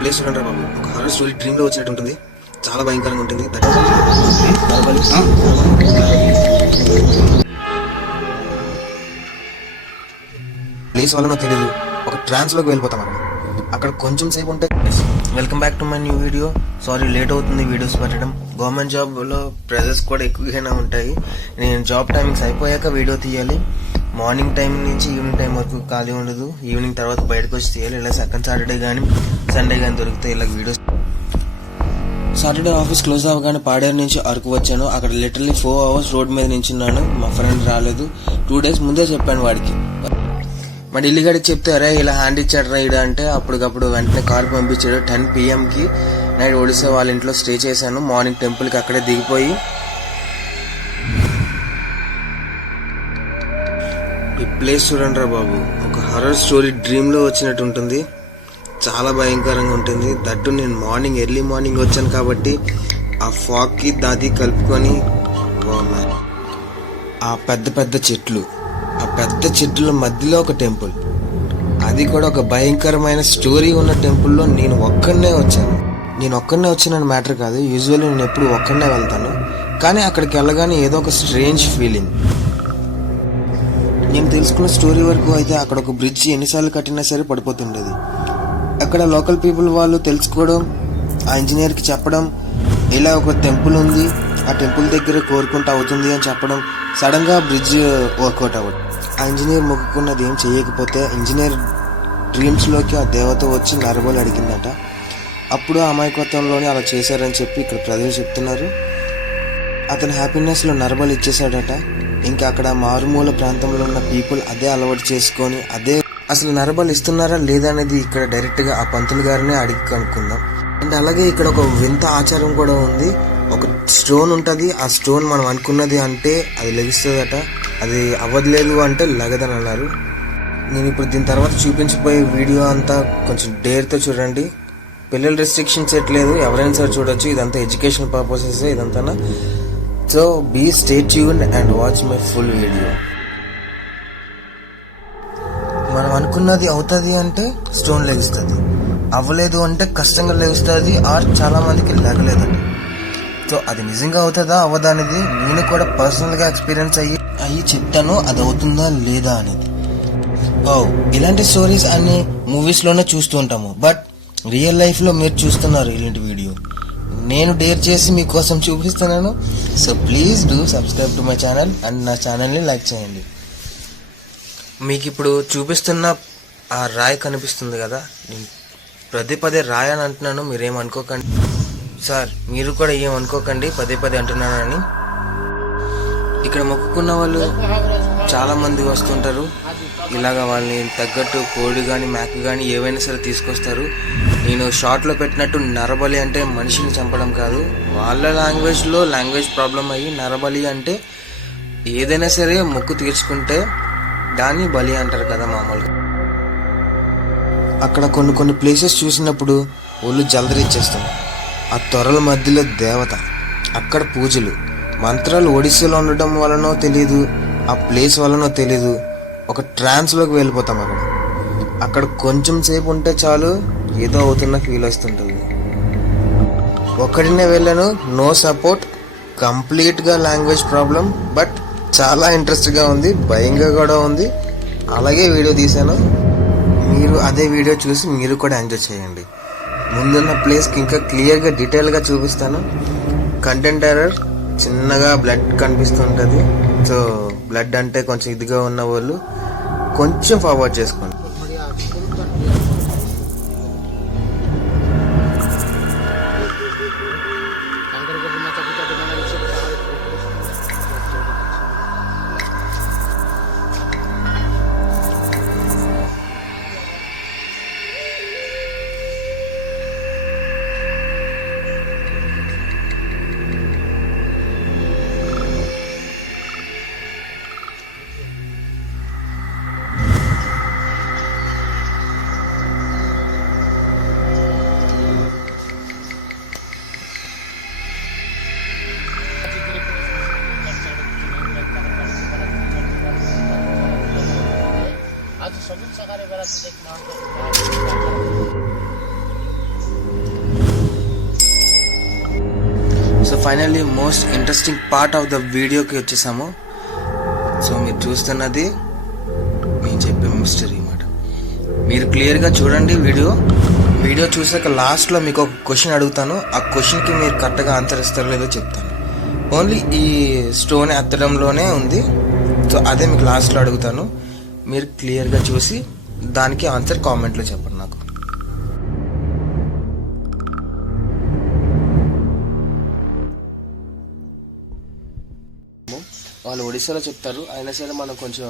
Place చూడండి బాబు, ఒక horror story dream లో వచ్చినట్టు ఉంటుంది. చాలా భయంకరంగా ఉంటుంది. ప్లేస్ వల్ల నాకు తెలియదు, ఒక ట్రాన్స్ లోకి వెళ్ళిపోతాం మనం. అక్కడ కొంచెం సేపు ఉంటే. Welcome back to my new video. Sorry late అవుతుంది వీడియోస్ పెట్టడం. గవర్నమెంట్ జాబ్లో ప్రెజర్స్ కూడా ఎక్కువగానే ఉంటాయి. నేను జాబ్ టైమింగ్స్ అయిపోయాక వీడియో తీయాలి. మార్నింగ్ టైం నుంచి ఈవినింగ్ టైం వరకు ఖాళీ ఉండదు. ఈవినింగ్ తర్వాత బయటకు వచ్చి తీయాలి. ఇలా సెకండ్ సాటర్డే కానీ సండే కానీ దొరికితే ఇలా వీడియోస్. సాటర్డే ఆఫీస్ క్లోజ్ అవ్వగానే పాడేరు నుంచి అరకు వచ్చాను. అక్కడ లిటరల్లీ 4 hours రోడ్ మీద నించున్నాను. మా ఫ్రెండ్ రాలేదు. 2 days ముందే చెప్పాను వాడికి. మా ఢిల్లీ గడికి చెప్తే అరే ఇలా హ్యాండ్ ఇచ్చాడు రైడ్ అంటే అప్పటికప్పుడు వెంటనే కార్ పంపించాడు. 10 PM నైట్ ఒడిశా వాళ్ళ ఇంట్లో స్టే చేశాను. మార్నింగ్ టెంపుల్కి అక్కడే దిగిపోయి ఈ ప్లేస్ చూడండి రా బాబు, ఒక హర్రర్ స్టోరీ డ్రీమ్ లో వచ్చినట్టు ఉంటుంది. చాలా భయంకరంగా ఉంటుంది. దట్టు నేను ఎర్లీ మార్నింగ్ వచ్చాను కాబట్టి ఆ ఫాగ్ కి దాది కలుపుకొని ఆ పెద్ద పెద్ద చెట్లు, ఆ పెద్ద చెట్ల మధ్యలో ఒక టెంపుల్, అది కూడా ఒక భయంకరమైన స్టోరీ ఉన్న టెంపుల్లో నేను ఒక్కడనే వచ్చానని మ్యాటర్ కాదు. యూజువల్లీ నేను ఎప్పుడు ఒక్కడనే వెళ్తాను, కానీ అక్కడికి వెళ్ళగానే ఏదో ఒక స్ట్రేంజ్ ఫీలింగ్. నేను తెలుసుకున్న స్టోరీ వరకు అయితే అక్కడ ఒక బ్రిడ్జ్ ఎన్నిసార్లు కట్టినా సరే పడిపోతుండేది. అక్కడ లోకల్ పీపుల్ వాళ్ళు తెలుసుకోవడం, ఆ ఇంజనీర్కి చెప్పడం ఇలా ఒక టెంపుల్ ఉంది, ఆ టెంపుల్ దగ్గర కోరుకుంటూ అవుతుంది అని చెప్పడం, సడన్ గా బ్రిడ్జ్ వర్కౌట్ అవ్వడం. ఆ ఇంజనీర్ మొక్కుకున్నది ఏం చేయకపోతే ఇంజనీర్ డ్రీమ్స్ లోకి ఆ దేవత వచ్చి నరబలి అడిగిందట. అప్పుడు అమాయకత్వంలోనే అలా చేశారని చెప్పి ఇక్కడ ప్రజలు చెప్తున్నారు. అతని హ్యాపీనెస్ లో నరబలి ఇచ్చేసాడట. ఇంకా అక్కడ మారుమూల ప్రాంతంలో ఉన్న పీపుల్ అదే అలవాటు చేసుకొని అసలు నరబలి ఇస్తున్నారా లేదా అనేది ఇక్కడ డైరెక్ట్ గా ఆ పంతులు గారినే అడిగి కనుక్కుందాం. అండ్ అలాగే ఇక్కడ ఒక వింత ఆచారం కూడా ఉంది. ఒక స్టోన్ ఉంటది, ఆ స్టోన్ మనం అనుకున్నది అంటే అది లెగిస్తుందట, అది అవ్వట్లేదు అంటే లగదని అన్నారు. నేను ఇప్పుడు దీని తర్వాత చూపించబోయే వీడియో అంతా కొంచెం డేర్తో చూడండి. పిల్లల రెస్ట్రిక్షన్స్ ఎట్లేదు, ఎవరైనా సరే చూడొచ్చు. ఇదంతా ఎడ్యుకేషన్ పర్పసెస్ ఇదంతా. So be stay tuned and watch my full video. మనం అనుకున్నది అవుతుంది అంటే స్టోన్ లెగుస్తుంది, అవ్వలేదు అంటే కష్టంగా లెగుస్తుంది, ఆర్ చాలా మందికి లేగలేదండి. సో అది నిజంగా అవుతుందా అవ్వదా అనేది నేను కూడా పర్సనల్ గా ఎక్స్పీరియన్స్ అయ్యి చెప్తాను, అది అవుతుందా లేదా అనేది. ఇలాంటి స్టోరీస్ అన్ని మూవీస్ లోనే చూస్తూ ఉంటాము, బట్ రియల్ లైఫ్ లో మీరు చూస్తున్నారు ఇలాంటి వీడియో. నేను డేర్ చేసి మీకోసం చూపిస్తున్నాను. So please do subscribe to my channel and నా ఛానల్ని లైక్ చేయండి. మీకు ఇప్పుడు చూపిస్తున్న ఆ రాయి కనిపిస్తుంది కదా, నేను పదే రాయి అని అంటున్నాను, మీరేమనుకోకండి సార్, మీరు కూడా ఏమనుకోకండి పదే అంటున్నానని. ఇక్కడ మొక్కుకున్న వాళ్ళు చాలా మంది వస్తుంటారు. ఇలాగా వాళ్ళని తగ్గట్టు కోడి కానీ మేక కానీ ఏవైనా సరే తీసుకొస్తారు. నేను షార్ట్లో పెట్టినట్టు నరబలి అంటే మనిషిని చంపడం కాదు, వాళ్ళ లాంగ్వేజ్ ప్రాబ్లం అయ్యి నరబలి అంటే ఏదైనా సరే మొక్కు తీర్చుకుంటే దాన్ని బలి అంటారు కదా మామూలుగా. అక్కడ కొన్ని ప్లేసెస్ చూసినప్పుడు ఒళ్ళు జలదరిచ్చేస్తాం. ఆ త్వరల మధ్యలో దేవత, అక్కడ పూజలు, మంత్రాలు ఒడిస్సాలో ఉండడం వలనో తెలీదు, ఆ ప్లేస్ వలనో తెలీదు, ఒక ట్రాన్స్లోకి వెళ్ళిపోతాం. అక్కడ కొంచెం సేపు ఉంటే చాలు ఏదో అవుతున్న ఫీల్ వస్తుంటుంది. ఒక్కడినే వెళ్ళాను, నో సపోర్ట్, కంప్లీట్గా లాంగ్వేజ్ ప్రాబ్లం, బట్ చాలా ఇంట్రెస్ట్గా ఉంది, భయంగా కూడా ఉంది. అలాగే వీడియో తీశాను. మీరు అదే వీడియో చూసి మీరు కూడా ఎంజాయ్ చేయండి. ముందున్న ప్లేస్కి ఇంకా క్లియర్గా డీటెయిల్గా చూపిస్తాను. కంటెంట్ ఎర్రర్, చిన్నగా బ్లడ్ కనిపిస్తుంటుంది. సో బ్లడ్ అంటే కొంచెం ఇదిగా ఉన్న వాళ్ళు కొంచెం ఫార్వర్డ్ చేసుకోండి. Finally most interesting part of the వీడియోకి వచ్చేసాము. సో మీరు చూస్తున్నది నేను చెప్పే మిస్టరీ అన్నమాట. మీరు క్లియర్గా చూడండి వీడియో చూసాక లాస్ట్లో మీకు ఒక క్వశ్చన్ అడుగుతాను. ఆ క్వశ్చన్కి మీరు కరెక్ట్గా ఆన్సర్ ఇస్తారో లేదో చెప్తాను. ఓన్లీ ఈ స్టోన్ ఎత్తడంలోనే ఉంది. సో అదే మీకు లాస్ట్లో అడుగుతాను. మీరు క్లియర్గా చూసి దానికి ఆన్సర్ కామెంట్లో చెప్పండి నాకు. వాళ్ళు ఒడిశాలో చెప్తారు, అయినా సరే మనం కొంచెం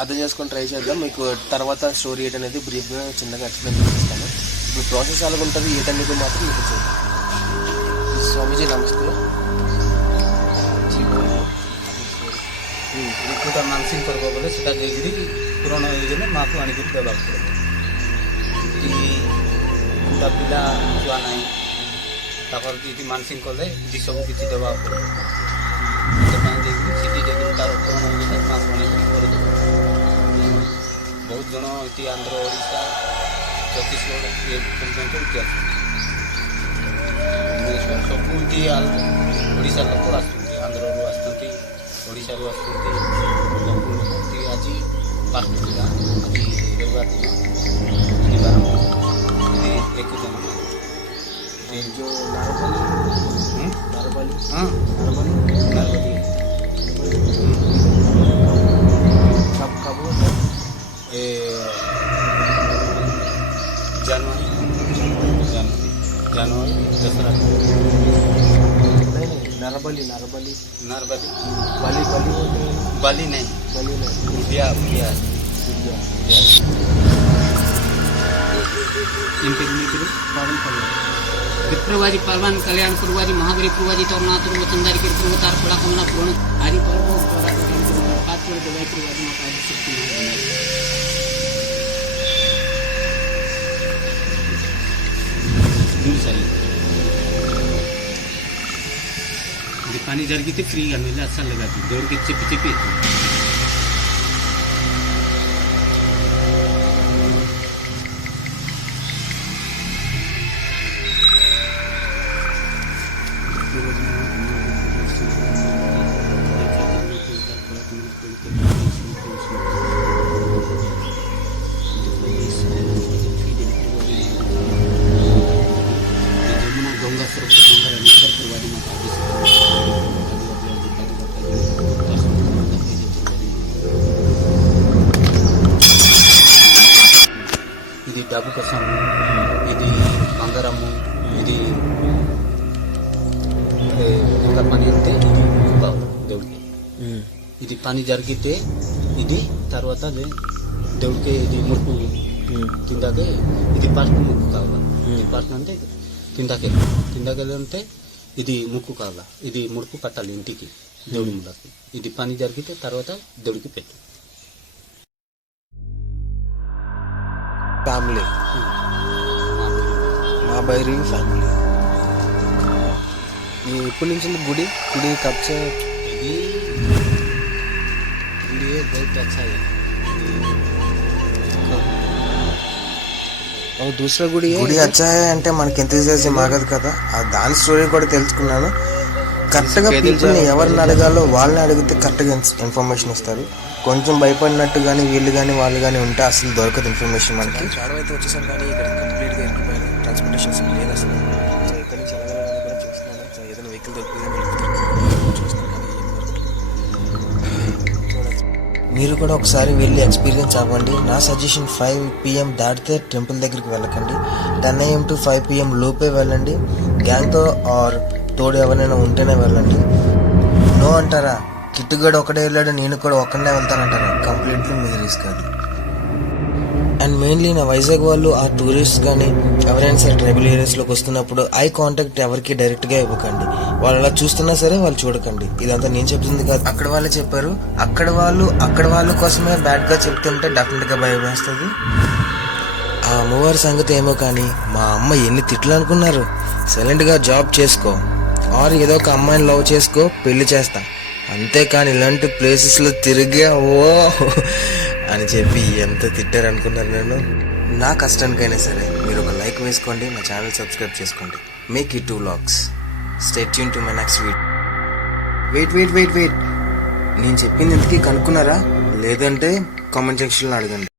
అర్థం చేసుకొని ట్రై చేద్దాం. మీకు తర్వాత స్టోరీ ఏట్ అనేది బ్రీఫ్గా చిన్నగా ఎక్స్ప్లెయిన్ చేస్తాను. ఇప్పుడు ప్రాసెస్ అలాగ ఉంటుంది. ఏటనేది మాత్రం మీకు చూద్దాం. స్వామీజీ నమస్తే. କୋଉଟା ମାନସିକ କରିବ ବୋଲେ ସେଟା ଯାଇକିରି ପୂରଣ ହେଇଗଲେ ମାଆକୁ ଆଣିକିରି ଦେବାକୁ ପଡ଼ିବ। କୋଉଟା ପିଲା ଛୁଆ ନାହିଁ ତାପରେ ଯଦି ମାନସିକ କଲେ ସବୁ କିଛି ଦେବାକୁ ପଡ଼ିବ। ସେଥିପାଇଁ ଯାଇକିରି ସେଠି ଯାଇକିରି ତାର ପୂରଣ ହେଇଗଲେ ମାଆକୁ ଆଣିକିରି କରିଦେବ। ବହୁତ ଜଣ ଏଠି ଆନ୍ଧ୍ର, ଓଡ଼ିଶା, ଛତିଶଗଡ଼ ଏ ପର୍ଯ୍ୟନ୍ତ ଏଠି ଆସନ୍ତି। ଭୁବନେଶ୍ୱର ସବୁ ଏଠି ଓଡ଼ିଶା ଲୋକ ଆସୁଛନ୍ତି, ଆନ୍ଧ୍ରରୁ ଆସୁଛନ୍ତି, ଓଡ଼ିଶାରୁ ଆସୁଛନ୍ତି। ଆଜି ଫାଷ୍ଟ ଥିଲା, ଆଜି ରବିବାର ଦିନ ଶନିବାର ଦେଖୁଛନ୍ତି। ଯେଉଁ ନାରବାଲି ହଁ ନାରବାଲି ଏ ଜାନୁଆରୀ ଦଶହରା। नारबली बाली नहीं बिहार विप्रवाजी पार्वन कल्याण पूर्वाजी महावीर पूर्वाजी तरुणाथ वचनदारी के पूर्वतार पड़ा कमला पूर्ण हरि पर्व पानी జరిగితే ఫ్రీగా వెళ్ళి అస్సలు కాదు దేవుడికి చెప్పి గంగా ఇది డబ్బు కోసం, ఇది బంగారము, ఇది ఇంకా పని ఉంటే ఇది కావాలి దేవుడికి. ఇది పని జరిగితే ఇది తర్వాత దేవుడికి ఇది ముడుపు కిందకి, ఇది ఫస్ట్ ముక్కు కావాలి. ఇది ఫస్ట్ అంటే కిందకెళ్ళి ఉంటే ఇది ముక్కు కావాలా, ఇది ముడుపు కట్టాలి ఇంటికి దేవుడి ముళ్ళకి. ఇది పని జరిగితే తర్వాత దేవుడికి పెట్టు. ఫ్యామిలీ మా బైరీ ఫ్యామిలీ. ఎప్పటి నుంచి గుడి కబ్జ ఇది बहुत अच्छा है। దూసరా గుడి అచ్చా అంటే మనకి ఎంతసేపు మాగదు కదా. దాని స్టోరీ కూడా తెలుసుకున్నాను. కరెక్ట్గా పీపుల్ని ఎవరిని అడగాలో వాళ్ళని అడిగితే కరెక్ట్గా ఇన్ఫర్మేషన్ ఇస్తారు. కొంచెం భయపడినట్టు కానీ వీళ్ళు కానీ వాళ్ళు కానీ ఉంటే అసలు దొరకదు ఇన్ఫర్మేషన్ మనకి. చాలా అయితే వచ్చేసాను కానీ ఇక్కడ కంప్లీట్గా ఎక్కిపోయాను. ట్రాన్స్పోర్టేషన్స్ లేదు అసలు. సో ఇక్కడ నుంచి వెళ్ళాలని కూడా చూస్తున్నాను. సో ఏదైనా వెహికల్ దొరికిందని చూస్తున్నాను కానీ ఏం దొరకదు. మీరు కూడా ఒకసారి వెళ్ళి ఎక్స్పీరియన్స్ అవ్వండి. నా సజెషన్ 5 PM దాటితే టెంపుల్ దగ్గరికి వెళ్ళకండి. 10 AM to 5 PM లోపే వెళ్ళండి. గ్యాంగ్తో ఆర్ తోడు ఎవరైనా ఉంటేనే వెళ్ళండి. నో అంటారా, కిట్టుగడు ఒకటే వెళ్ళాడు నేను కూడా ఒక్కడే వెళ్తానంటారా, కంప్లీట్లీ మీ రిస్క్ అది. అండ్ మెయిన్లీ నా వైజాగ్ వాళ్ళు ఆ టూరిస్ట్ కానీ ఎవరైనా సరే ట్రైబల్ ఏరియాస్లోకి వస్తున్నప్పుడు ఐ కాంటాక్ట్ ఎవరికి డైరెక్ట్గా ఇవ్వకండి. వాళ్ళు అలా చూస్తున్నా సరే వాళ్ళు చూడకండి. ఇదంతా నేను చెప్తుంది కాదు, అక్కడ వాళ్ళే చెప్పారు. అక్కడ వాళ్ళు కోసమే బ్యాడ్గా చెప్తుంటే డెఫినెట్గా భయం వేస్తుంది. ఆ అమ్మవారి సంగతి ఏమో కానీ మా అమ్మ ఎన్ని తిట్లు అనుకున్నారు. సైలెంట్గా జాబ్ చేసుకో ఆర్ ఏదో ఒక అమ్మాయిని లవ్ చేసుకో, పెళ్లి చేస్తా, అంతేకాని ఇలాంటి ప్లేసెస్లో తిరిగావో అని చెప్పి ఎంత తిట్టారు అనుకున్నారు నన్ను. నా కష్టానికైనా సరే మీరు ఒక లైక్ వేసుకోండి, నా ఛానల్ సబ్స్క్రైబ్ చేసుకోండి. Make it 2 vlogs. Stay tune to my next video. Wait నేను చెప్పింది ఇంతకీ కనుక్కున్నారా? లేదంటే కామెంట్ సెక్షన్లో అడగండి.